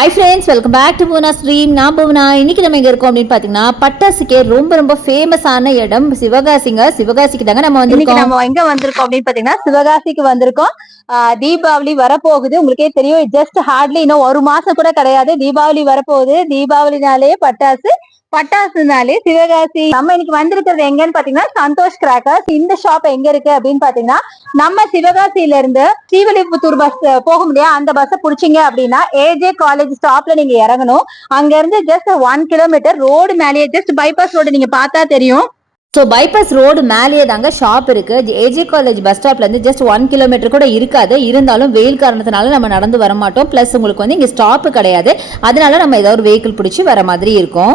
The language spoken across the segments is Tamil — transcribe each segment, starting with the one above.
Hi friends welcome back to Bhuvana stream நான் புவனா. இன்னைக்கு நம்ம எங்க இருக்கோம் அப்படின்னு பாத்தீங்கன்னா பட்டாசுக்கே ரொம்ப ரொம்ப ஃபேமஸான இடம் சிவகாசிங்க. சிவகாசிக்கு தாங்க நம்ம வந்திருக்கோம். நம்ம எங்க வந்திருக்கோம் அப்படின்னு பாத்தீங்கன்னா சிவகாசிக்கு வந்திருக்கோம். தீபாவளி வரப்போகுது. உங்களுக்கே தெரியும் ஜஸ்ட் ஹார்ட்லி இன்னும் ஒரு மாசம் கூட கிடையாது. தீபாவளி வரப்போகுது. தீபாவளினாலே பட்டாசு. பட்டாசுனாலே சிவகாசி. நம்ம இன்னைக்கு வந்திருக்கிறது எங்கன்னு பாத்தீங்கன்னா சந்தோஷ் கிராக்கர்ஸ் இந்த ஷாப் எங்க இருக்கு அப்படின்னு பாத்தீங்கன்னா நம்ம சிவகாசியில இருந்து ஸ்ரீவில்லிபுத்தூர் பஸ் போக முடியாது அந்த பஸ் புடிச்சீங்க அப்படின்னா ஏஜே காலேஜ் ஸ்டாப்ல நீங்க இறங்கணும். அங்க இருந்து ஜஸ்ட் ஒன் கிலோமீட்டர் ரோடு மேலேயே ஜஸ்ட் பைபாஸ் ரோடு நீங்க பார்த்தா தெரியும். ஸோ பைபாஸ் ரோடு மேலேயே தாங்க ஷாப் இருக்கு. ஏஜே காலேஜ் பஸ் ஸ்டாப்ல இருந்து ஜஸ்ட் ஒன் கிலோமீட்டர் கூட இருக்காது. இருந்தாலும் வெயில் காரணத்தினால நம்ம நடந்து வர மாட்டோம் ப்ளஸ் உங்களுக்கு வந்து இங்க ஸ்டாப் கிடையாது. அதனால நம்ம ஏதாவது ஒரு வெஹிக்கிள் பிடிச்சி வர மாதிரி இருக்கும்.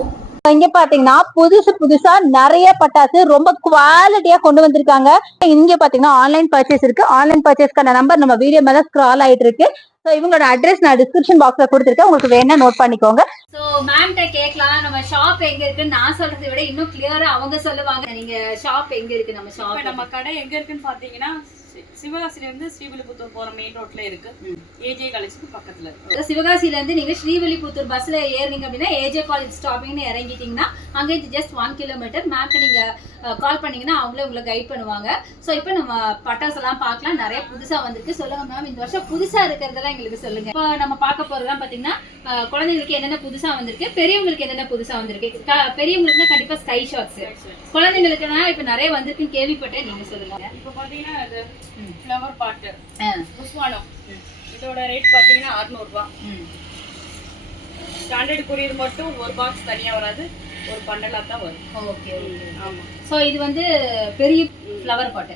இங்க பாத்தீங்கன்னா புதுசு புதுசா நிறைய பட்டாசு ரொம்ப குவாலிட்டியா கொண்டு வந்திருக்காங்க. இங்க பாத்தீங்கன்னா ஆன்லைன் பர்ச்சேஸ் இருக்கு. ஆன்லைன் பர்ச்சேஸ்க்கான நம்பர் நம்ம வீடியோ மேல ஸ்க்ரால் ஆயிட்டு இருக்கு. சோ இவங்களோட அட்ரஸ் நான் டிஸ்கிரிப்ஷன் பாக்ஸ்ல கொடுத்துருக்கேன். உங்களுக்கு வேணா நோட் பண்ணிக்கோங்க. ஸோ மேம்கிட்ட கேட்கலாம். நம்ம ஷாப் எங்க இருக்குன்னு நான் சொல்றதை விட இன்னும் கிளியரா அவங்க சொல்லுவாங்க. நீங்க ஷாப் எங்க இருக்கு? நம்ம ஷாப் நம்ம கடை எங்க இருக்குன்னு பாத்தீங்கன்னா சிவகாசில இருந்து ஸ்ரீவில்லிபுத்தூர் போற மெயின் ரோட்ல இருக்கு. ஏஜே காலேஜுக்கு பக்கத்துல இருக்கு. சிவகாசில இருந்து நீங்க ஸ்ரீவில்லிபுத்தூர் பஸ்ல ஏறினீங்க அப்படின்னா ஏஜே காலேஜ் ஸ்டாப்பிங்னு இறங்கிட்டீங்கன்னா அங்கே ஜஸ்ட் ஒன் கிலோமீட்டர் மேம்க்கு நீங்க கால் பண்ணீங்கன்னா அவங்களே உங்களை கைட் பண்ணுவாங்க. ஸோ இப்போ நம்ம பட்டாசு எல்லாம் பார்க்கலாம். நிறைய புதுசா வந்திருக்கு. சொல்லுங்க மேம் இந்த வருஷம் புதுசா இருக்கிறதெல்லாம் எங்களுக்கு சொல்லுங்க. இப்போ நம்ம பார்க்க போறதெல்லாம் பாத்தீங்கன்னா குழந்தைங்களுக்கு என்னென்ன புதுசா வந்திருக்கு பெரியவங்களுக்கு என்னென்ன புதுசா வந்திருக்கு. பெரியவங்களுக்குனா கண்டிப்பா ஸ்கை ஷாட்ஸ் குழந்தைங்களுக்குனா இப்ப நிறைய வந்திருக்குன்னு கேள்விப்பட்டேன். நீங்க சொல்லுங்க. இப்ப பாத்தீங்கன்னா ஃப்ளவர் பாட்டு. புஷ்வானம் இதோட ரேட் பாத்தீங்கன்னா 600 ரூபாய் ம். ஸ்டாண்டர்ட் கொரியர் மட்டும் ஒரு பாக்ஸ் தனியா வராது. ஒரு பண்டலா தான் வரும். Okay okay. ஆமா. ஸோ இது வந்து பெரிய ஃப்ளவர் பாட்டு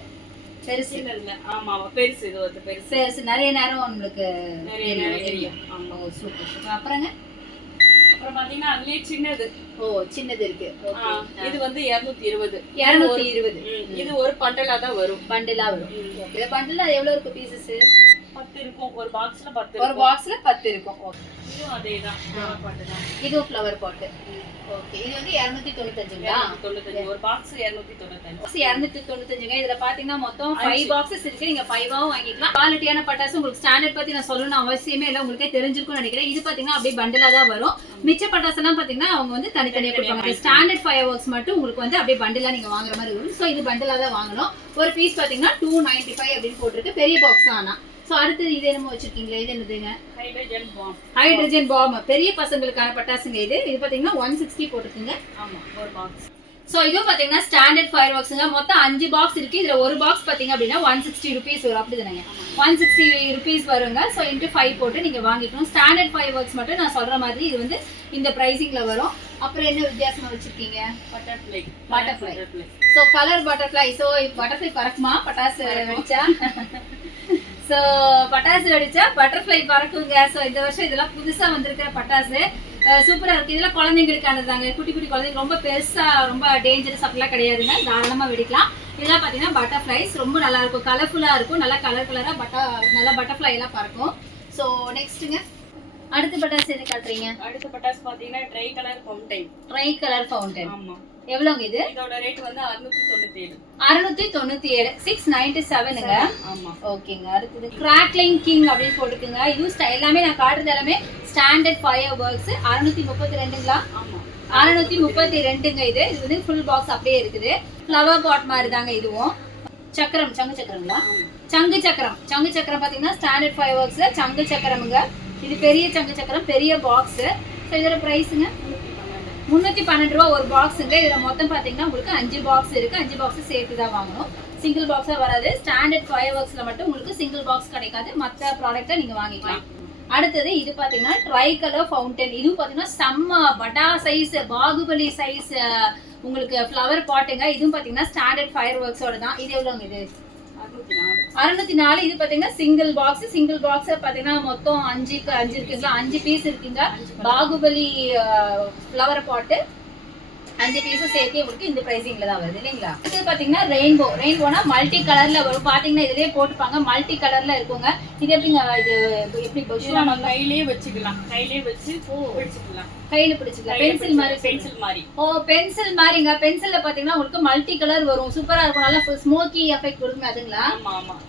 பெருசு. இல்ல இல்ல. ஆமா ஆமா. பெருசு இது வந்து பெருசு. பெருசு. நிறைய நேரம் உங்களுக்கு நிறைய நேரம் எரியும் ஆமா. ஓ சூப்பர் சூப்பர். அப்புறங்க? அப்புறம் பாத்தீங்கன்னா அதுலயே சின்னது. ஓ சின்னது இருக்கு. இது வந்து 220 இருபது. இரநூத்தி இருபது. இது ஒரு பண்டலா தான் வரும். பண்டிலா வரும். பண்டிலா எவ்வளவு இருக்கு பீசஸ் இருக்கும் ஒரு பாக்ஸ்ல பத்து ஒரு பாக்ஸ்ல பத்து இருக்கும் இதுவும் ஃப்ளவர் பாட்டு தான். இதுவும் ஃப்ளவர் பாட்டு ஓகே இது வந்து இரநூத்தி தொண்ணூத்தஞ்சுங்களா? தொண்ணூத்தஞ்சு. ஒரு பாக்ஸ் இருநூத்தி தொண்ணூத்தஞ்சு. இரநூத்தி தொண்ணூத்தஞ்சுங்க. இதுல பாத்தீங்கன்னா மொத்தம் ஃபைவ் பாக்ஸஸ் இருக்கு. நீங்க ஃபைவாவும் வாங்கிக்கலாம். குவாலிட்டியான பட்டாசு உங்களுக்கு ஸ்டாண்டர்ட் பத்தி நான் சொல்லணும் அவசியமே இல்லை. உங்களுக்கே தெரிஞ்சிருக்கும்னு நினைக்கிறேன். இது பாத்தீங்கன்னா அப்படியே பண்டிலா தான் வரும். மிச்ச பட்டாசு எல்லாம் பாத்தீங்கன்னா அவங்க வந்து தனித்தனியா கொடுப்பாங்க. ஸ்டாண்டர்ட் ஃபயர் ஒர்க்ஸ் மட்டும் உங்களுக்கு வந்து அப்படியே பண்டிலா நீங்க வாங்குற மாதிரி வரும். ஸோ இது பண்டிலா தான் வாங்கணும். ஒரு பீஸ் பாத்தீங்கன்னா டூ நைன்டி ஃபைவ் அப்படின்னு போட்டிருக்கு. பெரிய பாக்ஸ் தான் ஆனா. ஸோ அடுத்தது இது என்னமோ வச்சிருக்கீங்களா? இது என்னதுங்க ஹைட்ரஜன் பாம் ஹைட்ரஜன் பாம் பெரிய பசங்களுக்கான பட்டாசுங்க இது. இது பாத்தீங்கன்னா ஒன் சிக்ஸ்டி போட்டுருக்குங்க. ஆமா ஒரு பாக்ஸ் ஸோ இதுவும் பார்த்தீங்கன்னா ஸ்டாண்டர்ட் ஃபயர் பாக்ஸுங்க மொத்தம் அஞ்சு பாக்ஸ் இருக்கு. இதுல ஒரு பாக்ஸ் பார்த்தீங்க அப்படின்னா ஒன் சிக்ஸ்டி ருபீஸ் வரும். அப்படி தானேங்க ஒன் சிக்ஸ்டி ருபீஸ் வருங்க. ஸோ இன்ட்டு ஃபைவ் போட்டு நீங்க வாங்கிக்கணும். ஸ்டாண்டர்ட் ஃபயர் பாக்ஸ் மட்டும் நான் சொல்ற மாதிரி இது வந்து இந்த ப்ரைஸிங்ல வரும். அப்புறம் என்ன வித்தியாசமா வச்சிருக்கீங்க? Butterfly. Butterfly so colour butterfly so butterfly பறக்குமா? பட்டாசு வெடிச்சா? ஸோ பட்டாசு வெடிச்சா பட்டர்ஃப்ளை பறக்குங்க. ஸோ இந்த வருஷம் இதெல்லாம் புதுசா வந்திருக்கிற பட்டாசு. சூப்பரா இருக்கு. இதெல்லாம் குழந்தைங்களுக்கானது தாங்க குட்டி குட்டி குழந்தைங்க ரொம்ப பெருசா ரொம்ப டேஞ்சரஸ் அப்படிலாம் கிடையாதுங்க. தாராளமா வெடிக்கலாம். இதெல்லாம் பாத்தீங்கன்னா பட்டர்ஃப்ளைஸ் ரொம்ப நல்லா இருக்கும். கலர்ஃபுல்லா இருக்கும். நல்லா கலர் கலரா பட்டா நல்லா பட்டர்ஃப்ளை எல்லாம் பறக்கும். ஸோ நெக்ஸ்ட்டுங்க அடுத்த பட்டாசு எது காட்டுறீங்க? அடுத்த பட்டாசு பாத்தீங்கன்னா tri colour fountain tri colour fountain ஆமா. எவ்வளோங்க இது? இதோட ரேட் வந்து 697 ஏழு அறுநூத்தி தொண்ணூத்தி ஏழு சிக்ஸ் நைன்டி செவனுங்க ஆமா. ஓகேங்க அடுத்தது கிராக்லிங் கிங் அப்படின்னு போட்டுக்குங்க யூஸ் எல்லாமே நான் காட்டுறது எல்லாமே ஸ்டாண்டர்ட் ஃபயர் ஒர்க்ஸ் அறுநூத்தி முப்பத்தி ரெண்டுங்களா ஆமா. அறுநூத்தி முப்பத்தி ரெண்டுங்க இது. இது வந்து ஃபுல் பாக்ஸ் அப்படியே இருக்குது. ஃப்ளவர் பாட் மாதிரி தாங்க இதுவும். சக்கரம் சங்கு சக்கரங்களா? சங்கு சக்கரம். சங்கு சக்கரம் பார்த்தீங்கன்னா ஸ்டாண்டர்ட் ஃபயர் ஒர்க்ஸ் சங்கு சக்கரமுங்க. இது பெரிய சங்கு சக்கரம் பெரிய பாக்ஸ் ஸோ இதோட ப்ரைஸுங்க முந்நூற்றி பன்னெண்டு ரூபா ஒரு பாக்ஸுங்க இதில் மொத்தம் பார்த்தீங்கன்னா உங்களுக்கு அஞ்சு பாக்ஸ் இருக்குது அஞ்சு பாக்ஸும் சேர்த்து தான் வாங்கணும். சிங்கிள் பாக்ஸாக வராது. ஸ்டாண்டர்ட் ஃபயர் ஒர்க்ஸில் மட்டும் உங்களுக்கு சிங்கிள் பாக்ஸ் கிடைக்காது. மற்ற ப்ராடக்ட்டை நீங்கள் வாங்கிக்கலாம். அடுத்தது இது பார்த்தீங்கன்னா ட்ரை கலர் ஃபவுண்டன் இதுவும் பார்த்தீங்கன்னா செம்ம பட்டா சைஸ் பாகுபலி சைஸ் உங்களுக்கு ஃப்ளவர் பாட்டுங்க இதுவும் பார்த்தீங்கன்னா ஸ்டாண்டர்ட் ஃபயர் ஒர்க்ஸோட தான். இது எவ்வளோங்க இது? அறுநூத்தி நாலு இது பாத்தீங்கன்னா சிங்கிள் பாக்ஸ் சிங்கிள் பாக்ஸ் பாத்தீங்கன்னா மொத்தம் அஞ்சுக்கு அஞ்சு இருக்குங்களா? அஞ்சு பீஸ் இருக்குங்க பாகுபலி ஃப்ளவர் பாட்டு அஞ்சு பீஸும் சேர்த்து உங்களுக்கு இந்த பிரைசிங்ல தான் வருது இல்லைங்களா? இது பாத்தீங்கன்னா ரெயின்போ ரெயின்போனா மல்டி கலர்ல வரும். பாத்தீங்கன்னா இதுலயே போட்டுப்பாங்க. மல்டி கலர்ல இருக்குங்க. இது எப்படிங்க இது எப்படி நம்ம கையிலேயே வச்சுக்கலாம். கையிலேயே வச்சு பிடிச்சுக்கலாம் கையில பிடிச்சிக்கலாம் பென்சில் மாதிரி பென்சில் மாதிரி. ஓ பென்சில் மாதிரிங்க. பென்சில்ல பாத்தீங்கன்னா உங்களுக்கு மல்டி கலர் வரும். சூப்பரா இருக்கும். நல்லா ஸ்மோக்கி எஃபெக்ட் கொடுக்குங்க அதுங்களா?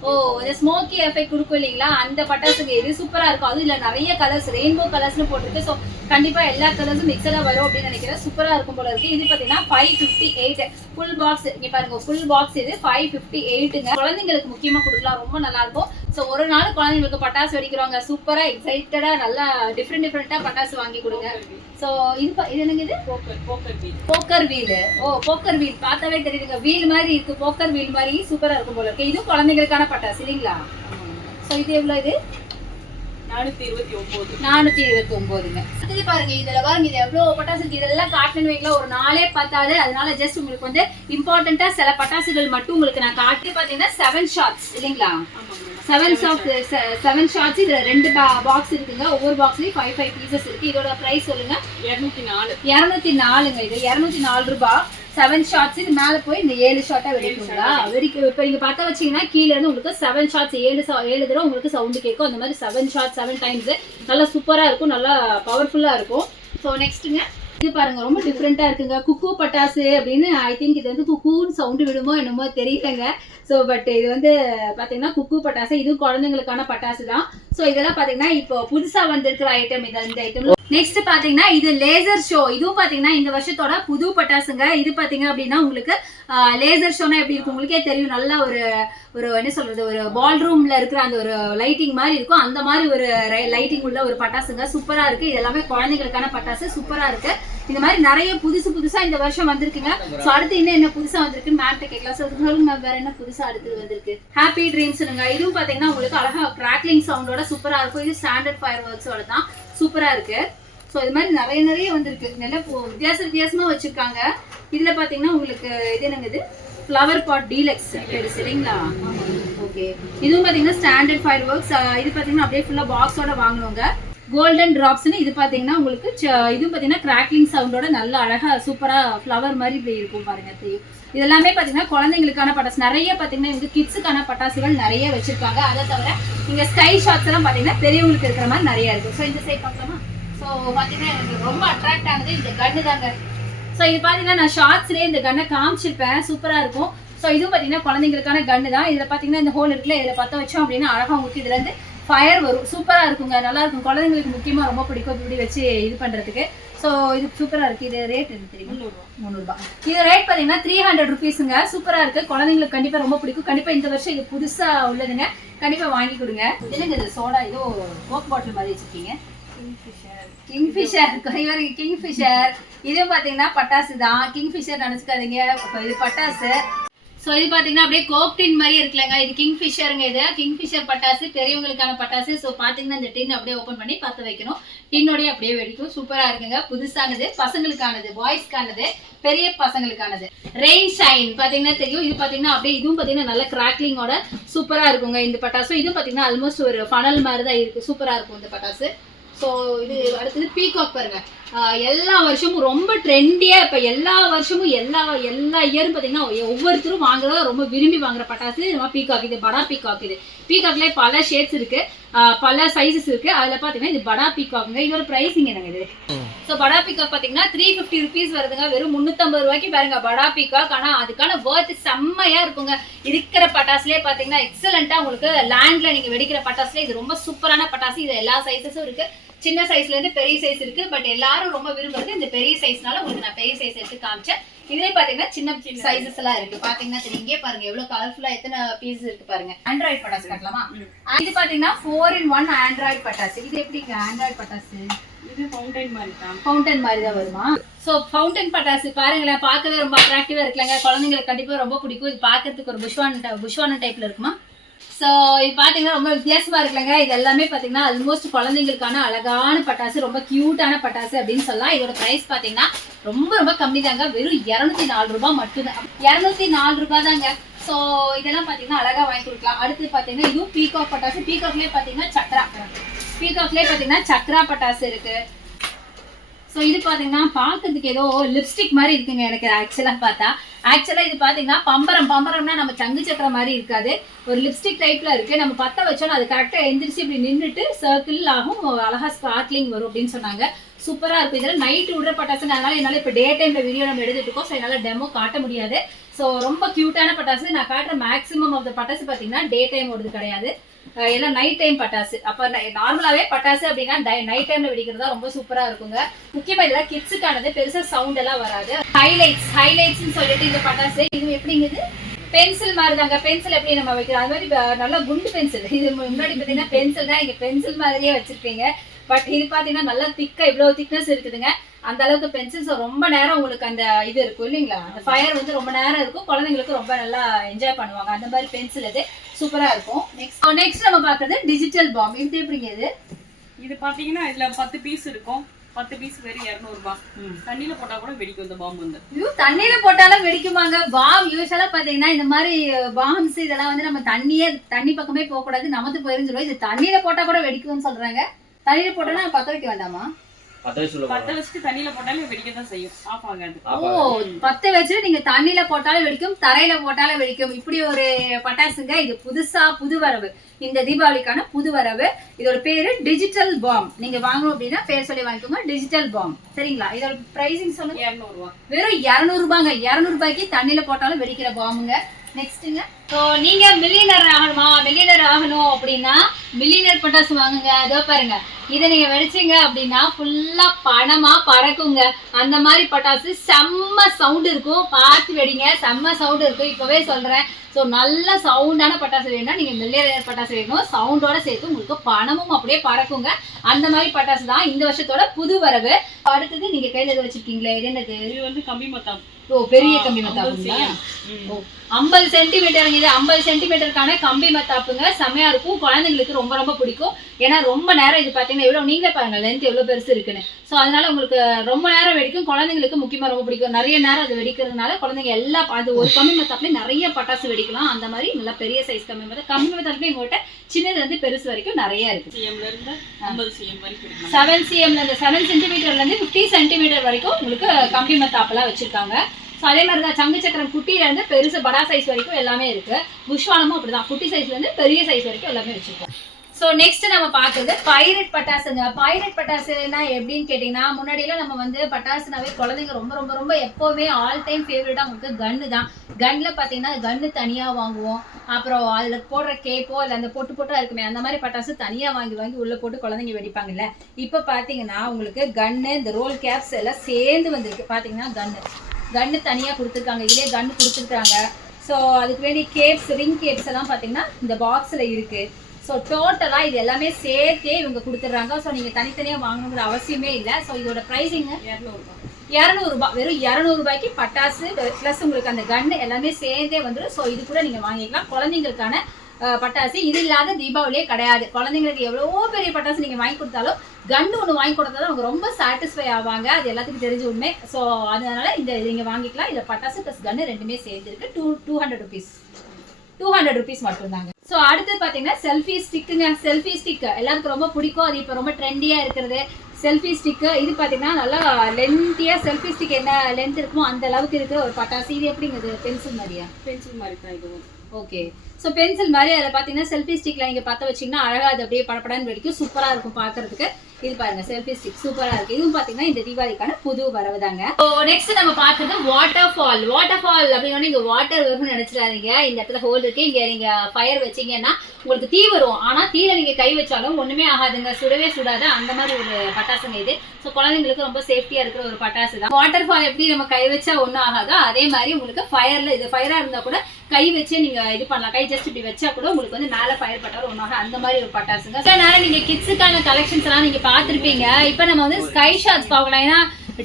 ஓ இந்த ஸ்மோக்கி எஃபெக்ட் கொடுக்கும் இல்லைங்களா? அந்த பட்டாசுங்க இது சூப்பரா இருக்கும் அதுவும் இல்ல நிறைய கலர்ஸ் ரெயின்போ கலர்ஸ்னு போட்டிருக்கு. ஸோ கண்டிப்பா எல்லா கலர்ஸும் மிக்சடா வரும் அப்படின்னு நினைக்கிறேன். சூப்பரா இருக்கும் போல இருக்கு. இது பாத்தீங்கன்னா five fifty eight full box இங்க பாருங்க ஃபுல் பாக்ஸ் இது ஃபைவ் ஃபிஃப்டி எயிட்டுங்க குழந்தைங்களுக்கு முக்கியமா கொடுக்கலாம். ரொம்ப நல்லா இருக்கும். ஸோ ஒரு நாள் குழந்தைங்களுக்கு பட்டாசு வெடிக்கிறவங்க சூப்பரா எக்ஸைட்டடா நல்லா டிஃப்ரெண்ட் டிஃப்ரெண்டா பட்டாசு வாங்கி கொடுங்க. ஸோ இது இது என்னங்க இது? Poker wheel oh poker wheel பார்த்தாவே தெரியுதுங்க. வீல் மாதிரி இருக்கு. போக்கர் வீல் மாதிரி சூப்பரா இருக்கும் போல இருக்கு. இதுவும் குழந்தைங்களுக்கான பட்டாசு இல்லைங்களா? ஸோ இது எவ்வளோ இது? நானூத்தி இருபத்தி ஒன்பது நானூத்தி இருபத்தி ஒன்பதுங்க அடுத்தது பாருங்க இதுல பாருங்க இது எவ்வளவு பட்டாசு இருக்கு இதெல்லாம் காட்டணும் வைங்களா ஒரு நாளே பத்தாது அதனால ஜஸ்ட் உங்களுக்கு வந்து இம்பார்ட்டண்டா சில பட்டாசுகள் மட்டும் உங்களுக்கு நான் காட்டி பாத்தீங்கன்னா செவன் ஷாட்ஸ் இல்லைங்களா? செவன் ஷாட்ஸ் செவன் ஷாட்ஸ் இதுல ரெண்டு பாக்ஸ் இருக்குங்க. ஒவ்வொரு பாக்ஸ்லயும் ஃபைவ் ஃபைவ் பீசஸ் இருக்கு. இதோட பிரைஸ் சொல்லுங்க. இருநூத்தி நாலு. இரநூத்தி நாலுங்க இது இரநூத்தி நாலு ரூபாய் செவன் ஷாட்ஸ் இது மேல போய் இந்த ஏழு ஷாட்டா வெடிக்குங்களா? வெடிக்க இப்போ நீங்க பத்த வச்சீங்கன்னா கீழ இருந்து உங்களுக்கு செவன் ஷாட்ஸ் ஏழு சா- ஏழு தடவை உங்களுக்கு சவுண்டு கேட்கும். அந்த மாதிரி செவன் ஷாட் செவன் டைம்ஸ் நல்லா சூப்பரா இருக்கும் நல்லா பவர்ஃபுல்லா இருக்கும். ஸோ நெக்ஸ்ட்டுங்க இது பாருங்க ரொம்ப டிஃப்ரெண்டா இருக்குங்க. குக்கு பட்டாசு அப்படின்னு ஐ திங்க் இது வந்து குக்குன்னு சவுண்டு விடுமோ என்னமோ தெரியலங்க. ஸோ பட் இது வந்து பாத்தீங்கன்னா குக்கு பட்டாசு இதுவும் குழந்தைங்களுக்கான பட்டாசு தான் ஸோ இதெல்லாம் பாத்தீங்கன்னா இப்போ புதுசா வந்திருக்கிற ஐட்டம் இது இந்த ஐட்டம் நெக்ஸ்ட் பாத்தீங்கன்னா இது லேசர் ஷோ இதுவும் பாத்தீங்கன்னா இந்த வருஷத்தோட புது பட்டாசுங்க. இது பாத்தீங்க அப்படின்னா உங்களுக்கு லேசர் ஷோனா எப்படி இருக்கும்? உங்களுக்கே தெரியும். நல்ல ஒரு ஒரு என்ன சொல்றது? ஒரு பால் ரூம்ல இருக்கிற அந்த ஒரு லைட்டிங் மாதிரி இருக்கும். அந்த மாதிரி ஒரு லைட்டிங் உள்ள ஒரு பட்டாசுங்க. சூப்பரா இருக்கு. இது எல்லாமே குழந்தைகளுக்கான பட்டாசு. சூப்பரா இருக்கு. இந்த மாதிரி நிறைய புதுசு புதுசா இந்த வருஷம் வந்திருக்குங்க. ஸோ அடுத்து இன்னும் என்ன புதுசா வந்திருக்குன்னு மேம்கிட்ட கேட்கலாம். ஸோ சொல்லுங்க மேம் வேற என்ன புதுசா அடுத்தது வந்திருக்கு? ஹாப்பி ட்ரீம்ஸ்னுங்க இதுவும் பாத்தீங்கன்னா உங்களுக்கு அழகா கிராக்லிங் சவுண்டோட சூப்பரா இருக்கும். இது ஸ்டாண்டர்ட் ஃபயர் ஒர்க்ஸோட தான். சூப்பரா இருக்கு. ஸோ இது மாதிரி நிறைய நிறைய வந்திருக்கு. நல்ல வித்தியாச வித்தியாசமா வச்சிருக்காங்க. இதுல பாத்தீங்கன்னா உங்களுக்கு இது என்னங்க இது? ஃப்ளவர் பாட் டீலக்ஸ் சரிங்களா? ஓகே இதுவும் பாத்தீங்கன்னா ஸ்டாண்டர்ட் ஃபயர் ஒர்க்ஸ் இது பாத்தீங்கன்னா அப்படியே ஃபுல்லா பாக்ஸோட வாங்குவாங்க கோல்டன் ட்ராப்ஸ்னு இது பார்த்தீங்கன்னா உங்களுக்கு ச- இது பார்த்தீங்கன்னா கிராக்லிங் சவுண்டோட நல்ல அழகாக சூப்பராக ஃப்ளவர் மாதிரி இப்படி இருக்கும் பாருங்கள் தெரியும் இதெல்லாமே பார்த்தீங்கன்னா குழந்தைங்களுக்கான பட்டாசு. நிறைய பார்த்தீங்கன்னா இவங்க கிட்ஸுக்கான பட்டாசுகள் நிறைய வச்சிருக்காங்க. அதை தவிர இங்கே ஸ்கை ஷாட்ஸ் எல்லாம் பார்த்தீங்கன்னா பெரியவங்களுக்கு இருக்கிற மாதிரி நிறைய இருக்கும் ஸோ இந்த சைட் பார்க்கலாமா? ஸோ பார்த்தீங்கன்னா எனக்கு ரொம்ப அட்ராக்ட் ஆனது இந்த கன்று தாங்க. ஸோ இது பார்த்தீங்கன்னா நான் ஷார்ட்ஸ்லேயே இந்த கன்னை காமிச்சிருப்பேன். சூப்பராக இருக்கும். ஸோ இதுவும் பார்த்தீங்கன்னா குழந்தைங்களுக்கான கன்று தான். இதில் பார்த்தீங்கன்னா இந்த ஹோல் இருக்குல்ல இதில் பற்ற வச்சோம் அப்படின்னா அழகாக உங்களுக்கு இதுலேருந்து ஃபயர் வரும். சூப்பராக இருக்குங்க. நல்லா இருக்கும். குழந்தைங்களுக்கு முக்கியமாக ரொம்ப பிடிக்கும். இப்படி வச்சு இது பண்ணுறதுக்கு ஸோ இது சூப்பராக இருக்குது இது ரேட் எது தெரியுமா? முந்நூறுபா இது ரேட் பார்த்தீங்கன்னா த்ரீ ஹண்ட்ரட் ருபீஸுங்க சூப்பராக இருக்குது குழந்தைங்களுக்கு கண்டிப்பாக ரொம்ப பிடிக்கும். கண்டிப்பாக இந்த வருஷம் இது புதுசாக உள்ளதுங்க. கண்டிப்பாக வாங்கி கொடுங்க. என்னங்க இது? சோடா ஏதோ கோக் பாட்டில் மாதிரி வச்சுருக்கீங்க. கிங்ஃபிஷர் இவர் கிங்ஃபிஷர் இதுவும் பாத்தீங்கன்னா பட்டாசு தான் கிங்ஃபிஷர் நினைச்சுக்காதீங்க. இது பட்டாசு. ஸோ இது பார்த்தீங்கன்னா அப்படியே கோப்டின் மாதிரி இருக்குல்லங்க. இது கிங்ஃபிஷருங்க இது. கிங்ஃபிஷர் பட்டாசு பெரியவங்களுக்கான பட்டாசு. ஸோ பார்த்தீங்கன்னா இந்த டின் அப்படியே ஓப்பன் பண்ணி பற்ற வைக்கணும். டின்னோடய அப்படியே வெடிக்கும். சூப்பராக இருக்குங்க. புதுசானது பசங்களுக்கானது பாய்ஸ்க்கானது பெரிய பசங்களுக்கானது. ரெயின் ஷைன் பார்த்தீங்கன்னா தெரியும். இது பார்த்தீங்கன்னா அப்படியே இதுவும் பார்த்தீங்கன்னா நல்ல கிராக்லிங்கோட சூப்பராக இருக்குங்க இந்த பட்டாசு. இதுவும் பார்த்தீங்கன்னா ஆல்மோஸ்ட் ஒரு ஃபனல் மாதிரி தான் இருக்குது சூப்பராக இருக்கும் இந்த பட்டாசு. ஸோ இது அடுத்தது பீகாக் பாருங்க. எல்லா வருஷமும் ரொம்ப ட்ரெண்டியா இப்ப எல்லா வருஷமும் எல்லா எல்லா இயரும் பாத்தீங்கன்னா ஒவ்வொருத்தரும் வாங்குறத ரொம்ப விரும்பி வாங்குற பட்டாசு நம்ம பீகாக் இது படா பீகாக் இது. பீகாக்ல பல ஷேட்ஸ் இருக்கு. பல சைஸஸ் இருக்கு. அதுல பாத்தீங்கன்னா இது படா பீகாக்குங்க இதோட பிரைசிங் என்னங்க இது? ஸோ படா பீகாக் பாத்தீங்கன்னா த்ரீ ஃபிஃப்டி ருபீஸ் வருதுங்க. வெறும் முந்நூற்றம்பது ரூபாய்க்கு பாருங்க படா பீகாக் ஆனா அதுக்கான ஒர்த் செம்மையா இருக்குங்க. இருக்கிற பட்டாசுலேயே பாத்தீங்கன்னா எக்ஸலண்டா உங்களுக்கு லேண்ட்ல நீங்க வெடிக்கிற பட்டாசுல இது ரொம்ப சூப்பரான பட்டாசு. இது எல்லா சைஸஸும் இருக்கு. சின்ன சைஸ்ல இருந்து பெரிய சைஸ் இருக்கு. பட் எல்லாரும் ரொம்ப விரும்புறது இந்த பெரிய சைஸ்னால உங்களுக்கு நான் பெரிய சைஸ் எடுத்து காமிச்சேன். இதே பாத்தீங்கன்னா சின்ன சின்ன சைஸஸ் எல்லாம் இருக்கு. பாத்தீங்கன்னா இங்கே பாருங்க எவ்வளவு கலர்ஃபுல்லா எத்தனை பீஸ் இருக்கு பாருங்க. ஆண்ட்ராய்டு பட்டாசு காட்டலாமா? இது பாத்தீங்கன்னா ஃபோர் இன் ஒன் ஆண்ட்ராய்டு பட்டாசு இது எப்படிங்க? ஆண்ட்ராய்டு பட்டாசு இது ஃபவுண்டைன் மாதிரி தான் ஃபவுண்டன் மாதிரி தான் வருமா? ஸோ ஃபவுண்டன் பட்டாசு பாருங்களேன். பார்க்கவே ரொம்ப அட்ராக்டிவா இருக்கலாங்க குழந்தைங்களுக்கு கண்டிப்பா ரொம்ப பிடிக்கும். இது பார்க்கறதுக்கு ஒரு புஷ்வான் புஷ்வான டைப்ல இருக்குமா? ஸோ இது பார்த்தீங்கன்னா ரொம்ப வித்தியாசமாக இருக்குல்லங்க. இது எல்லாமே பார்த்தீங்கன்னா ஆல்மோஸ்ட் குழந்தைங்களுக்கான அழகான பட்டாசு ரொம்ப க்யூட்டான பட்டாசு அப்படின்னு சொல்லலாம். இதோட ப்ரைஸ் பார்த்தீங்கன்னா ரொம்ப ரொம்ப கம்மி தாங்க வெறும் இரநூத்தி நாலு ரூபாய் மட்டும்தான். இரநூத்தி நாலு ரூபாய் தாங்க. ஸோ இதெல்லாம் பார்த்தீங்கன்னா அழகா வாங்கி கொடுக்கலாம். அடுத்து பார்த்தீங்கன்னா இதுவும் பீகாக் பட்டாசு. பீகாக்லேயே பார்த்தீங்கன்னா சக்ரா பீகாக்லேயே பார்த்தீங்கன்னா சக்ரா பட்டாசு இருக்கு. ஸோ இது பார்த்தீங்கன்னா பார்க்கறதுக்கு ஏதோ லிப்ஸ்டிக் மாதிரி இருக்குங்க எனக்கு ஆக்சுவலாக பார்த்தா. ஆக்சுவலாக இது பார்த்தீங்கன்னா பம்பரம் பம்பரம்னா நம்ம சங்கு சக்கர மாதிரி இருக்காது. ஒரு லிப்ஸ்டிக் டைப்பில் இருக்குது நம்ம பற்ற வச்சோன்னா அது கரெக்டாக எந்திரிச்சு இப்படி நின்றுட்டு சர்க்கிள் ஆகும். அழகாக ஸ்பார்க்லிங் வரும் அப்படின்னு சொன்னாங்க. சூப்பராக இருக்கும். இதில் நைட்டு விடுற பட்டாசுங்க. அதனால என்னால் இப்போ டே டைமில் வீடியோ நம்ம எடுத்துகிட்டு இருக்கோம். ஸோ என்னால் டெமோ காட்ட முடியாது. ஸோ ரொம்ப க்யூட்டான பட்டாசு. நான் காட்டுற மேக்ஸிமம் ஆஃப் த பட்டாசு பார்த்தீங்கன்னா டே டைம் ஓடுறது கிடையாது. எல்லாம் நைட் டைம் பட்டாசு. அப்போ நார்மலாகவே பட்டாசு அப்படின்னா நைட் டைமில் வெடிக்கிறது தான் ரொம்ப சூப்பராக இருக்குங்க. முக்கியமாக இதெல்லாம் கிட்ஸுக்கானது பெருசாக சவுண்ட் எல்லாம் வராது. ஹைலைட்ஸ் ஹைலைட்ஸ்னு சொல்லிட்டு இந்த பட்டாசு இது எப்படிங்குது பென்சில் மாதிரி தாங்க பென்சில் எப்படி நம்ம வைக்கிறோம்? அது மாதிரி நல்லா குண்டு பென்சில் இது முன்னாடி பார்த்தீங்கன்னா பென்சில் தான் இங்கே பென்சில் மாதிரியே வச்சிருப்பீங்க. பட் இது பார்த்தீங்கன்னா நல்லா திக்கா இவ்வளோ திக்னஸ் இருக்குதுங்க. அந்த அளவுக்கு பென்சில் ஸோ ரொம்ப நேரம் உங்களுக்கு அந்த இது இருக்கும் இல்லைங்களா? அந்த ஃபயர் வந்து ரொம்ப நேரம் இருக்கும். குழந்தைங்களுக்கு ரொம்ப நல்லா என்ஜாய் பண்ணுவாங்க. அந்த மாதிரி பென்சில் இது சூப்பராக இருக்கும். நெக்ஸ்ட் நெக்ஸ்ட் நம்ம பார்க்கறது டிஜிட்டல் பாம் இது எப்படிங்க இது? இது பாத்தீங்கன்னா இதுல பத்து பீஸ் இருக்கும். பத்து பீஸ் வெறும் இரநூறுபா தண்ணியில போட்டா கூட வெடிக்கும் இந்த பாம்பு வந்து. ஐயோ தண்ணியில போட்டாலும் வெடிக்குமாங்க? பாம் யூஸ்வலா பாத்தீங்கன்னா இந்த மாதிரி பாம்ஸ் இதெல்லாம் வந்து நம்ம தண்ணியே தண்ணி பக்கமே போக கூடாது நமத்து போயிருந்து சொல்லுவோம் இது தண்ணியில போட்டா கூட வெடிக்கும்னு சொல்றாங்க. தண்ணியில போட்டோம்னா பத்த வைக்க வேண்டாமா? பத்த உள்ள பத்த வச்சுட்டு தண்ணியில போட்டாலே வெடிக்க தான் செய்யும். ஆஃப் ஆகாது. ஓ பத்து வச்சுட்டு நீங்க தண்ணியில போட்டாலும் வெடிக்கும் தரையில போட்டாலும் வெடிக்கும். இப்படி ஒரு பட்டாசுங்க இது புதுசா புது வரவு. இந்த தீபாவளிக்கான புது வரவு. இதோட பேரு டிஜிட்டல் பாம் நீங்க வாங்கணும் அப்படின்னா பேர் சொல்லி வாங்கிக்கோங்க டிஜிட்டல் பாம் சரிங்களா? இதோட பிரைசிங் சொல்லுங்க. இரநூறுவா. வெறும் இரநூறு ரூபாங்க இரநூறு ரூபாய்க்கு தண்ணியில போட்டாலும் வெடிக்கிற பாம்புங்க நெக்ஸ்ட்டுங்க ஸோ நீங்க மில்லியனர் ஆகணுமா? மில்லியனர் ஆகணும் அப்படின்னா மில்லியனர் பட்டாசு வாங்குங்க. அதோ பாருங்க. இதை நீங்க வெடிச்சீங்க அப்படின்னா ஃபுல்லா பணமா பறக்குங்க. அந்த மாதிரி பட்டாசு செம்ம சவுண்ட் இருக்கும். பார்த்து வெடிங்க. செம்ம சவுண்ட் இருக்கும். இப்பவே சொல்றேன். ஸோ நல்ல சவுண்டான பட்டாசு வேணும்னா நீங்க மில்லியனர் பட்டாசு வேணும். சவுண்டோட சேர்த்து உங்களுக்கு பணமும் அப்படியே பறக்குங்க. அந்த மாதிரி பட்டாசு தான் இந்த வருஷத்தோட புது வரவு. அடுத்தது நீங்க கையில எது வச்சிருக்கீங்களே? இது என்னது? இது வந்து கம்பி மத்தாம். ஓ பெரிய கம்பி ஐம்பது ஐம்பது சென்டிமீட்டருங்க இது ஐம்பது சென்டிமீட்டருக்கான கம்பி மத்தாப்புங்க. செமையா இருக்கும். குழந்தைங்களுக்கு ரொம்ப ரொம்ப பிடிக்கும். ஏன்னா ரொம்ப நேரம் இது பார்த்தீங்கன்னா எவ்வளோ நீங்களே பாருங்க லென்த் எவ்வளோ பெருசு இருக்குன்னு. ஸோ அதனால உங்களுக்கு ரொம்ப நேரம் வெடிக்கும். குழந்தைங்களுக்கு முக்கியமாக ரொம்ப பிடிக்கும். நிறைய நேரம் அது வெடிக்கிறதுனால குழந்தைங்க எல்லா அது ஒரு கம்பி மத்தாப்புலேயும் நிறைய பட்டாசு வெடிக்கலாம். அந்த மாதிரி நல்லா பெரிய சைஸ் கம்பி மத்தா கம்பி மத்தாப்புலேயும் எங்கள்கிட்ட இருந்து பெருசு வரைக்கும் நிறைய இருக்கு. சிஎம்ல இருந்து ஐம்பது சிஎம் வரைக்கும் செவன் சிஎம்ல இருந்து செவன் சென்டிமீட்டர்ல இருந்து ஃபிஃப்டி சென்டிமீட்டர் வரைக்கும் உங்களுக்கு கம்பி மத்தாப்பெல்லாம் வச்சிருக்காங்க. ஸோ அதே மாதிரி தான். சங்கு சக்கரம் குட்டியிலேருந்து பெருசு படா சைஸ் வரைக்கும் எல்லாமே இருக்கு. புஷ்வானமும் அப்படிதான். குட்டி சைஸ்லேருந்து பெரிய சைஸ் வரைக்கும் எல்லாமே வச்சிருக்கோம். ஸோ நெக்ஸ்ட் நம்ம பார்க்குறது பைரட் பட்டாசுங்க. பைரட் பட்டாசுனா எப்படின்னு கேட்டிங்கன்னா முன்னாடியெல்லாம் நம்ம வந்து பட்டாசுனாவே குழந்தைங்க ரொம்ப ரொம்ப ரொம்ப எப்போவுமே ஆல் டைம் ஃபேவரட்டாக உங்களுக்கு கன்று தான். கன்னில் பார்த்தீங்கன்னா கன்று தனியாக வாங்குவோம். அப்புறம் அதில் போடுற கேப்போ இல்லை அந்த பொட்டு பொட்டாக இருக்குமே அந்த மாதிரி பட்டாசு தனியாக வாங்கி வாங்கி உள்ளே போட்டு குழந்தைங்க வெடிப்பாங்கல்ல. இப்போ பார்த்தீங்கன்னா உங்களுக்கு கன்னு இந்த ரோல் கேப்ஸ் எல்லாம் சேர்ந்து வந்திருக்கு. பார்த்தீங்கன்னா கன்னு கன்னு தனியாக கொடுத்துருக்காங்க. இதே கன்னு கொடுத்துருக்காங்க. ஸோ அதுக்கு வேண்டிய கேப்ஸ் ரிங் கேப்ஸ் எல்லாம் பார்த்தீங்கன்னா இந்த பாக்ஸில் இருக்குது ஸோ டோட்டலாக இது எல்லாமே சேர்த்தே இவங்க கொடுத்துட்றாங்க. ஸோ நீங்கள் தனித்தனியாக வாங்கணுங்கிற அவசியமே இல்லை. ஸோ இதோட ப்ரைஸிங்க இரநூறுபா இரநூறுபா. வெறும் இரநூறுபாய்க்கு பட்டாசு ப்ளஸ் உங்களுக்கு அந்த கன்று எல்லாமே சேர்ந்தே வந்துடும் ஸோ இது கூட நீங்கள் வாங்கிக்கலாம். குழந்தைங்களுக்கான பட்டாசு. இது இல்லாத தீபாவளியே கிடையாது. குழந்தைங்களுக்கு எவ்வளோ பெரிய பட்டாசு நீங்கள் வாங்கி கொடுத்தாலும் கன்று ஒன்று வாங்கி கொடுத்தா அவங்க ரொம்ப சாட்டிஸ்ஃபை ஆவாங்க. அது எல்லாத்துக்கும் தெரிஞ்ச உண்மை. ஸோ அதனால இந்த நீங்கள் வாங்கிக்கலாம். இதில் பட்டாசு ப்ளஸ் கன்று ரெண்டுமே சேர்ந்துருக்கு. Two two hundred rupees two hundred rupees மட்டும்தாங்க. ஸோ அடுத்து பார்த்தீங்கன்னா செல்ஃபி ஸ்டிக்குங்க செல்ஃபி ஸ்டிக் எல்லாருக்கும் ரொம்ப பிடிக்கும். அது இப்போ ரொம்ப ட்ரெண்டியாக இருக்கிறது. செல்ஃபி ஸ்டிக்கு இது பார்த்தீங்கன்னா நல்லா லென்த்தியாக செல்ஃபி ஸ்டிக் என்ன லென்த் இருக்குமோ அந்த அளவுக்கு இருக்கிற ஒரு பட்டாசு. இது எப்படிங்கிறது பென்சில் மாதிரியா? பென்சில் மாதிரி தான் இதுவும். ஓகே ஸோ பென்சில் மாதிரி அதில் பார்த்தீங்கன்னா செல்ஃபி ஸ்டிக்கில் இங்கே பற்ற வச்சிங்கன்னா அழகாக அது அப்படியே படப்படான்னு வெடிக்கும். சூப்பராக இருக்கும் பார்க்கறதுக்கு. இது பாருங்க செல்ஃபி ஸ்டிக் சூப்பராக இருக்கு. இதுவும் பார்த்தீங்கன்னா இந்த தீபாவளிக்கான புது வரவுதாங்க ஸோ நெக்ஸ்ட் நம்ம பார்த்தது வாட்டர் ஃபால் வாட்டர் ஃபால் அப்படின்னு இங்கே வாட்டர் வரும்னு நினச்சிடாதீங்க. இந்த இடத்துல ஹோல் இருக்கு. இங்கே நீங்கள் ஃபயர் வச்சீங்கன்னா உங்களுக்கு தீ வரும். ஆனால் தீயில நீங்கள் கை வச்சாலும் ஒன்றுமே ஆகாதுங்க. சுடவே சுடாது. அந்த மாதிரி ஒரு பட்டாசுங்க இது. ஸோ குழந்தைங்களுக்கு ரொம்ப சேஃப்டியாக இருக்கிற ஒரு பட்டாசு தான் வாட்டர் ஃபால் எப்படி நம்ம கை வச்சா ஒன்றும் ஆகாதோ அதே மாதிரி உங்களுக்கு ஃபயரில் இது ஃபயராக இருந்தால் கூட கை வச்சு நீங்கள் இது பண்ணலாம். கை ஜஸ்ட் இப்படி வச்சா கூட உங்களுக்கு வந்து மேல ஃபயர் பட்டாலும் ஒன்றாக அந்த மாதிரி ஒரு பட்டாசுங்க ஸோ அதனால நீங்க கிட்ஸுக்கான கலெக்ஷன்ஸ் எல்லாம் நீங்க பார்த்திருப்பீங்க. இப்போ நம்ம வந்து ஸ்கை ஷாட்ஸ் பார்க்கலாம் ஏன்னா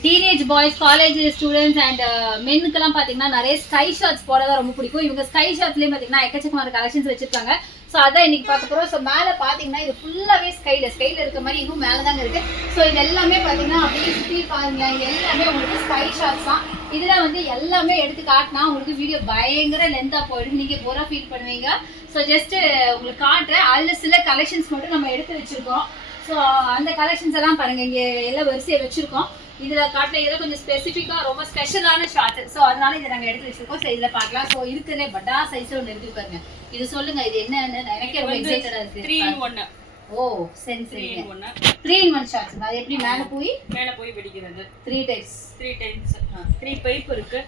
teenage boys college students and மென்னுக்கெல்லாம் பார்த்தீங்கன்னா நிறைய ஸ்கை ஷாட்ஸ் போட தான் ரொம்ப பிடிக்கும். இவங்க ஸ்கை ஷாட்ஸ்லேயும் பார்த்தீங்கன்னா எக்கச்சக்கமான கலெக்ஷன்ஸ் வச்சிருக்காங்க. ஸோ அதான் இன்னைக்கு பார்க்க போகிறோம் ஸோ மேலே பார்த்தீங்கன்னா இது ஃபுல்லாகவே ஸ்கைல ஸ்கைல இருக்க மாதிரி இதுவும் மேலே தாங்க இருக்கு. ஸோ இது எல்லாமே பார்த்தீங்கன்னா அப்படியே சுற்றி பாருங்க இது எல்லாமே உங்களுக்கு ஸ்கை ஷாட்ஸ் தான். இதில் வந்து எல்லாமே எடுத்து காட்டினா உங்களுக்கு வீடியோ பயங்கர லென்த்தாக போயிடும். நீங்கள் போரா ஃபீல் பண்ணுவீங்க. ஸோ ஜஸ்ட் உங்களுக்கு காட்டுறேன். அதில் சில கலெக்ஷன்ஸ் மட்டும் நம்ம எடுத்து வச்சிருக்கோம். ஸோ அந்த கலெக்ஷன்ஸ் எல்லாம் பாருங்க. இங்கே எல்லாம் வரிசையை வச்சிருக்கோம். இதுல காட்டுல இதுல கொஞ்சம் ஸ்பெசிஃபிக்கா ரொம்ப ஸ்பெஷலான ஷார்ட் சோ அதனால இதை நாங்க எடுத்து வச்சிருக்கோம். சோ இதுல பார்க்கலாம். சோ இருக்குதுலே பட்டா சைஸ் ஒன்று இருக்கு பாருங்க இது சொல்லுங்க. இது என்னன்னு எனக்கே ரொம்ப எக்ஸைட்டடா த்ரீ இருக்கு. இன் ஒன்னு ஓ சரி ஒன்னு த்ரீ இன் ஒன் ஷார்ட்ஸ் அது எப்படி மேல போய்? மேல போய் வெடிக்கிறது. Three types three times three pipe இருக்கு.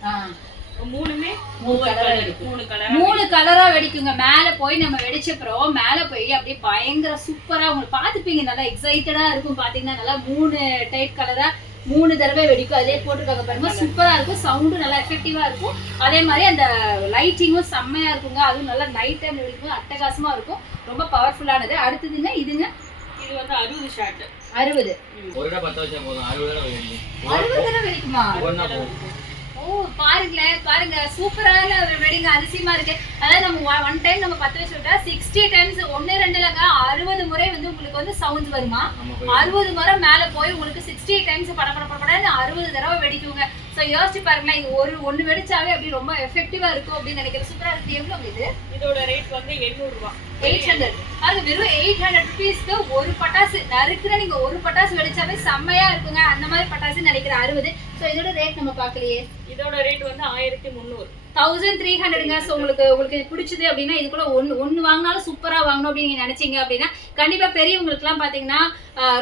மூணுமே மூணு வெடிக்கும். மூணு கலர் மூணு கலரா வெடிக்குங்க. மேல போய் நம்ம வெடிச்சப்புறம் மேல போய் அப்படியே பயங்கர சூப்பரா உங்களுக்கு பாத்துப்பீங்க நல்லா எக்ஸைட்டடா இருக்கும். பாத்தீங்கன்னா நல்லா மூணு டைப் கலரா மூணு தடவை வெடிக்கும். அதே போட்டிருக்காங்க பாருங்க. சூப்பரா இருக்கும். சவுண்டும் நல்லா எஃபெக்டிவா இருக்கும். அதே மாதிரி அந்த லைட்டிங்கும் செம்மையா இருக்குங்க. அதுவும் நல்லா நைட் டைம் வெடிக்கும். அட்டகாசமா இருக்கும். ரொம்ப பவர்ஃபுல்லானது அடுத்ததுங்க இதுங்க? இது வந்து அறுபது ஷார்ட் அறுபது. ஒரு தடவை பத்து வருஷம் போதும். அறுபது தடவை வெடிக்கும். ஓ பாருங்களேன் பாருங்க சூப்பரான ஒரு வெடிங்க அதிசயமா இருக்கு. அதாவது நம்ம ஒன் டைம் நம்ம பத்து வச்சு விட்டா சிக்ஸ்டி டைம்ஸ் ஒன்னு ரெண்டுலங்க அறுபது முறை வந்து உங்களுக்கு வந்து சவுண்ட் வருமா? அறுபது முறை மேல போய் உங்களுக்கு சிக்ஸ்டி டைம்ஸ் பட பட பட படன்னு அறுபது தடவை வெடிக்குங்க. ஸோ யோசிச்சு பாருங்களேன் இது ஒரு ஒண்ணு வெடிச்சாவே அப்படி ரொம்ப எஃபெக்டிவா இருக்கும் அப்படின்னு நினைக்கிறேன். சூப்பரா இருக்கு எவ்வளவு இது? இதோட ரேட் வந்து எண்ணூறு எயிட் ஹண்ட்ரட் அது வெறும் எயிட் ஹண்ட்ரட் ருபீஸ்க்கு ஒரு பட்டாசு. நறுக்குற நீங்க ஒரு பட்டாசு வெடிச்சாவே செம்மையா இருக்குங்க. அந்த மாதிரி பட்டாசு நினைக்கிறேன் அறுபது. ஸோ இதோட ரேட் நம்ம பார்க்கலையே. இதோட ரேட் வந்து ஆயிரத்தி முந்நூறு. தௌசண்ட் த்ரீ ஹண்ட்ரடுங்க ஸோ உங்களுக்கு உங்களுக்கு இது பிடிச்சது அப்படின்னா இது கூட ஒன்று ஒன்று வாங்கினாலும் சூப்பராக வாங்கணும் அப்படின்னு நீங்கள் நினச்சிங்க அப்படின்னா கண்டிப்பாக பெரியவங்களுக்குலாம் பார்த்தீங்கன்னா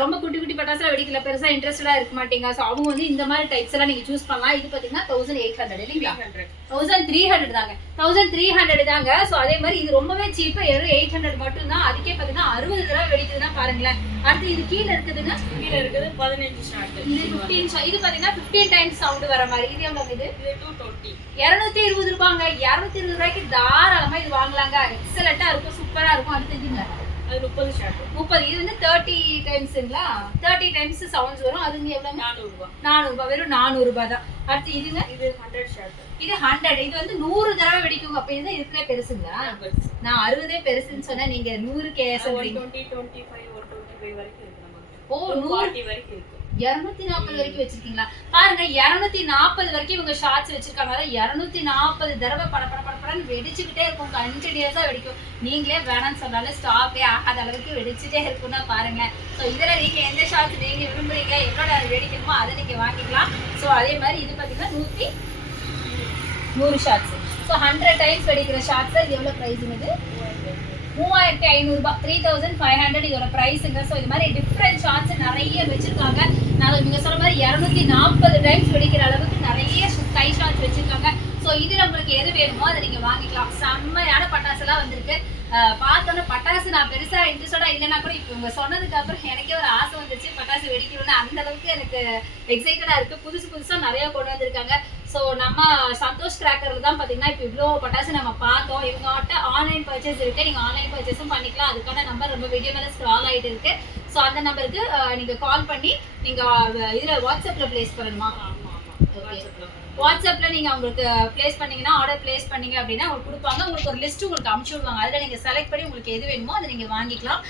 ரொம்ப குட்டி குட்டி பட்டாசுலாம் வெடிக்கல பெருசாக இன்ட்ரெஸ்டடாக இருக்க மாட்டீங்க. ஸோ அவங்க வந்து இந்த மாதிரி டைப்ஸ் எல்லாம் நீங்கள் சூஸ் பண்ணலாம். இது பார்த்தீங்கன்னா தௌசண்ட் எயிட் ஹண்ட்ரட் இல்லைங்களா? ஹண்ட்ரட் தௌசண்ட் த்ரீ ஹண்ட்ரட் தாங்க. தௌசண்ட் த்ரீ ஹண்ட்ரட் தாங்க. ஸோ அதே மாதிரி இது ரொம்பவே சீப்பு வெறும் எயிட் ஹண்ட்ரட் மட்டும் தான் அதுக்கே பார்த்தீங்கன்னா அறுபது தடவை வெடிக்குதுன்னா பாருங்களேன். அடுத்து இது கீழே இருக்குதுங்க கீழே இருக்குது பதினஞ்சு ஷார்ட் இது ஃபிஃப்டீன் இது பார்த்தீங்கன்னா ஃபிஃப்டீன் டைம்ஸ் சவுண்டு வர மாதிரி. இது எவ்வளோ இது? இது டூ டுவெண்ட்டி இருநூத்தி இருபது ரூபாங்க. இருநூத்தி இருபது ரூபாய்க்கு தாராளமா இது வாங்கலாங்க. எக்ஸலண்டா இருக்கும். சூப்பரா இருக்கும். அடுத்து இதுங்க. அது முப்பது ஷார்ட் முப்பது. இது வந்து தேர்ட்டி டைம்ஸுங்களா தேர்ட்டி டைம்ஸ் சவுண்ட்ஸ் வரும். அது வந்து எவ்வளவு நானூறு ரூபாய் நானூறு ரூபாய் வெறும் நானூறு ரூபாய் தான் அடுத்து இதுங்க? இது ஹண்ட்ரட் ஷார்ட் இது ஹண்ட்ரட் இது வந்து நூறு தடவை வெடிக்கும். அப்ப இது இதுல பெருசுங்களா? நான் அறுபதே பெருசுன்னு சொன்னா நீங்க நூறு கே ஓ நூறு இருநூத்தி நாற்பது வரைக்கும் வச்சிருக்கீங்களா? பாருங்க இருநூத்தி நாற்பது வரைக்கும் இவங்க ஷார்ட்ஸ் வச்சிருக்காங்க. இருநூத்தி நாற்பது தடவை பட பட பட படன்னு வெடிச்சுக்கிட்டே இருக்கும். கண்டினியூஸா வெடிக்கும். நீங்களே வேணாம்னு சொன்னாலும் ஸ்டாப்பே ஆகாத அளவுக்கு வெடிச்சுட்டே இருக்கும்னா பாருங்க ஸோ இதுல நீங்க எந்த ஷார்ட்ஸ் நீங்க விரும்புறீங்க எவ்வளோ வெடிக்கணுமோ அதை நீங்க வாங்கிக்கலாம். ஸோ அதே மாதிரி இது பாத்தீங்கன்னா நூத்தி நூறு ஷார்ட்ஸ் ஸோ ஹண்ட்ரட் டைம்ஸ் வெடிக்கிற ஷார்ட்ஸ் இது எவ்வளோ ப்ரைஸுங்க இது மூவாயிரத்தி ஐநூறுரூபா த்ரீ தௌசண்ட் ஃபைவ் ஹண்ட்ரட் இதோட ப்ரைஸுங்க ஸோ இது மாதிரி டிஃப்ரெண்ட் ஷார்ட்ஸ் நிறைய வச்சுருக்காங்க. நான் நீங்கள் சொன்ன மாதிரி இரநூத்தி நாற்பது டைம்ஸ் வெடிக்கிற அளவுக்கு நிறைய கை ஷார்ட்ஸ் வச்சுருக்காங்க. ஸோ இதில் உங்களுக்கு எது வேணுமோ அதை நீங்கள் வாங்கிக்கலாம். செம்மையான பட்டாசுலாம் வந்திருக்கு. பார்த்தோன்னே பட்டாசு நான் பெருசாக இன்ட்ரெஸ்டடா இல்லைன்னா கூட இப்போ இவங்க சொன்னதுக்கு அப்புறம் எனக்கே ஒரு ஆசை வந்துச்சு. பட்டாசு வெடிக்கணும்னு. அந்த அளவுக்கு எனக்கு எக்ஸைட்டடாக இருக்குது புதுசு புதுசாக நிறையா கொண்டு வந்திருக்காங்க. ஸோ நம்ம சந்தோஷ் கிராக்கர்ல தான் பார்த்தீங்கன்னா இப்போ இவ்வளோ பட்டாசு நம்ம பார்த்தோம். இவங்ககிட்ட ஆன்லைன் பர்ச்சேஸ் இருக்கு. நீங்கள் ஆன்லைன் பர்ச்சேஸும் பண்ணிக்கலாம். அதுக்கான நம்பர் ரொம்ப வீடியோ மேலே ஸ்க்ரால் ஆகிட்டு இருக்கு. ஸோ அந்த நம்பருக்கு நீங்கள் கால் பண்ணி நீங்கள் இதில் வாட்ஸ்அப்பில் ப்ளேஸ் பண்ணணுமா? வாட்ஸ்அப்பில் நீங்கள் அவங்களுக்கு ப்ளேஸ் பண்ணீங்கன்னா ஆர்டர் ப்ளேஸ் பண்ணீங்க அப்படின்னா உங்களுக்கு கொடுப்பாங்க. உங்களுக்கு ஒரு லிஸ்ட் உங்களுக்கு அமுச்சு விடுவாங்க. அதில் நீங்கள் செலக்ட் பண்ணி உங்களுக்கு எது வேணுமோ அதை நீங்கள் வாங்கிக்கலாம்.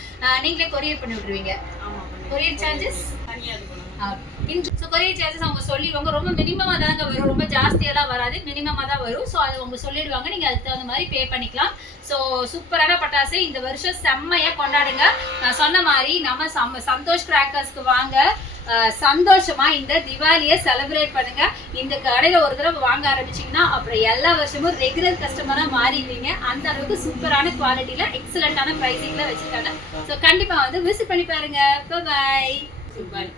நீங்களே கொரியர் பண்ணி விட்டுருவீங்க. ஆமா பண்ணி கொரியர் சார்ஜஸ் பண்ணணும். ஸோ கொரியர் சார்ஜஸ் அவங்க சொல்லிடுவாங்க. ரொம்ப மினிமமாக தாங்க வரும். ரொம்ப ஜாஸ்தியெல்லாம் வராது. மினிமமாக தான் வரும். ஸோ அது அவங்க சொல்லிடுவாங்க. நீங்கள் அதுக்கு தகுந்த மாதிரி பே பண்ணிக்கலாம். ஸோ சூப்பரான பட்டாசு. இந்த வருஷம் செம்மையாக கொண்டாடுங்க. நான் சொன்ன மாதிரி நம்ம சம் சந்தோஷ் கிராக்கர்ஸ்க்கு வாங்க. சந்தோஷமா இந்த திவாலியை செலிப்ரேட் பண்ணுங்க. இந்த கடையில ஒரு தடவை வாங்க ஆரம்பிச்சீங்கன்னா அப்புறம் எல்லா வருஷமும் ரெகுலர் கஸ்டமரா மாறிடுவீங்க. அந்த அளவுக்கு சூப்பரான குவாலிட்டியில எக்ஸலண்டான ப்ரைசிங்ல வச்சிருக்காங்க. ஸோ கண்டிப்பா வந்து விசிட் பண்ணி பாருங்க. பாய் பாய்